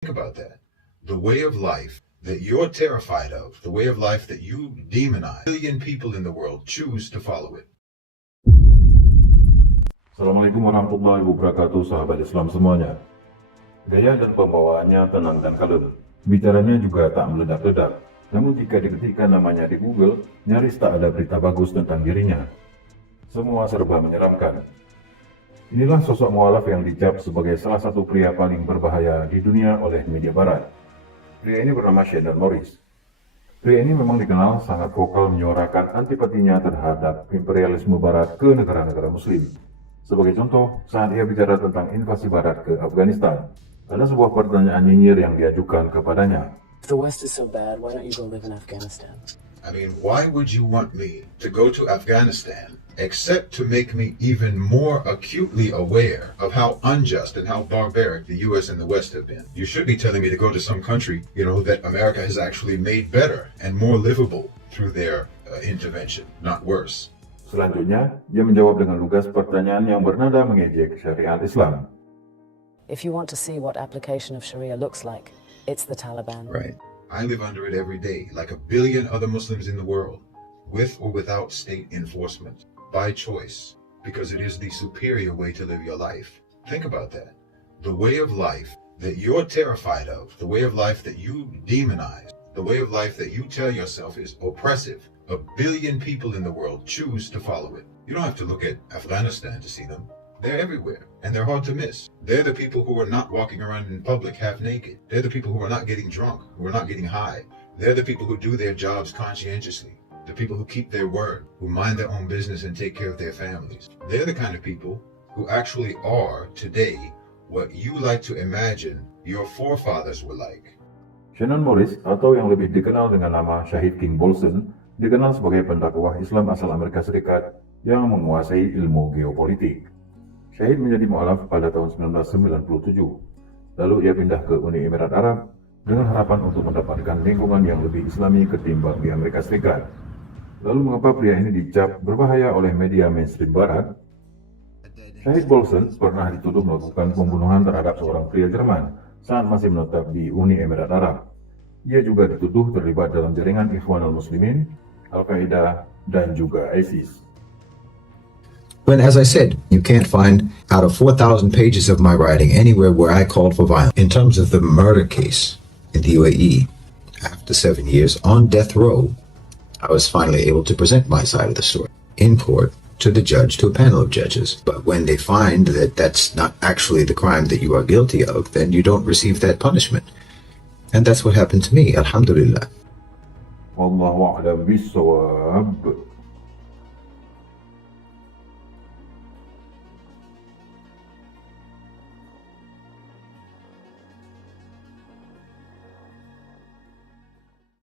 Think about that. The way of life that you're terrified of, the way of life that you demonize, a billion people in the world choose to follow it. Assalamualaikum warahmatullahi wabarakatuh, sahabat Islam semuanya. Gaya dan pembawaannya tenang dan kalem. Bicaranya juga tak meledak-ledak. Namun jika diketikkan namanya di Google, nyaris tak ada berita bagus tentang dirinya. Semua serba menyeramkan. Inilah sosok Mualaf yang dicap sebagai salah satu pria paling berbahaya di dunia oleh media barat. Pria ini bernama Shahid Morris. Pria ini memang dikenal sangat vokal menyuarakan antipatinya terhadap imperialisme barat ke negara-negara muslim. Sebagai contoh, saat ia bicara tentang invasi barat ke Afghanistan, ada sebuah pertanyaan nyinyir yang diajukan kepadanya. If the West is so bad, why don't you go live in Afghanistan? I mean, why would you want me to go to Afghanistan except to make me even more acutely aware of how unjust and how barbaric the U.S. and the West have been? You should be telling me to go to some country, that America has actually made better and more livable through their intervention, not worse. Selanjutnya, ia menjawab dengan lugas pertanyaan yang bernada mengejek syariat Islam. If you want to see what application of Sharia looks like, it's the Taliban. Right. I live under it every day, like a billion other Muslims in the world, with or without state enforcement, by choice, because it is the superior way to live your life. Think about that. The way of life that you're terrified of, the way of life that you demonize, the way of life that you tell yourself is oppressive, a billion people in the world choose to follow it. You don't have to look at Afghanistan to see them. They're everywhere, and they're hard to miss. They're the people who are not walking around in public half naked. They're the people who are not getting drunk, who are not getting high. They're the people who do their jobs conscientiously. The people who keep their word, who mind their own business and take care of their families. They're the kind of people who actually are, today, what you like to imagine your forefathers were like. Shahid Morris, atau yang lebih dikenal dengan nama Shahid King Bolsen, dikenal sebagai pendakwah Islam asal Amerika Serikat yang menguasai ilmu geopolitik. Shahid menjadi mualaf pada tahun 1997. Lalu ia pindah ke Uni Emirat Arab dengan harapan untuk mendapatkan lingkungan yang lebih islami ketimbang di Amerika Serikat. Lalu mengapa pria ini dicap berbahaya oleh media mainstream barat? Shahid Bolsen pernah dituduh melakukan pembunuhan terhadap seorang pria Jerman saat masih menetap di Uni Emirat Arab. Ia juga dituduh terlibat dalam jaringan Ikhwanul Muslimin, Al-Qaeda, dan juga ISIS. When, as I said, you can't find out of 4,000 pages of my writing anywhere where I called for violence. In terms of the murder case in the UAE, after 7 years on death row, I was finally able to present my side of the story in court to the judge, to a panel of judges. But when they find that that's not actually the crime that you are guilty of, then you don't receive that punishment. And that's what happened to me, alhamdulillah. Wallahu a'lam bishawab.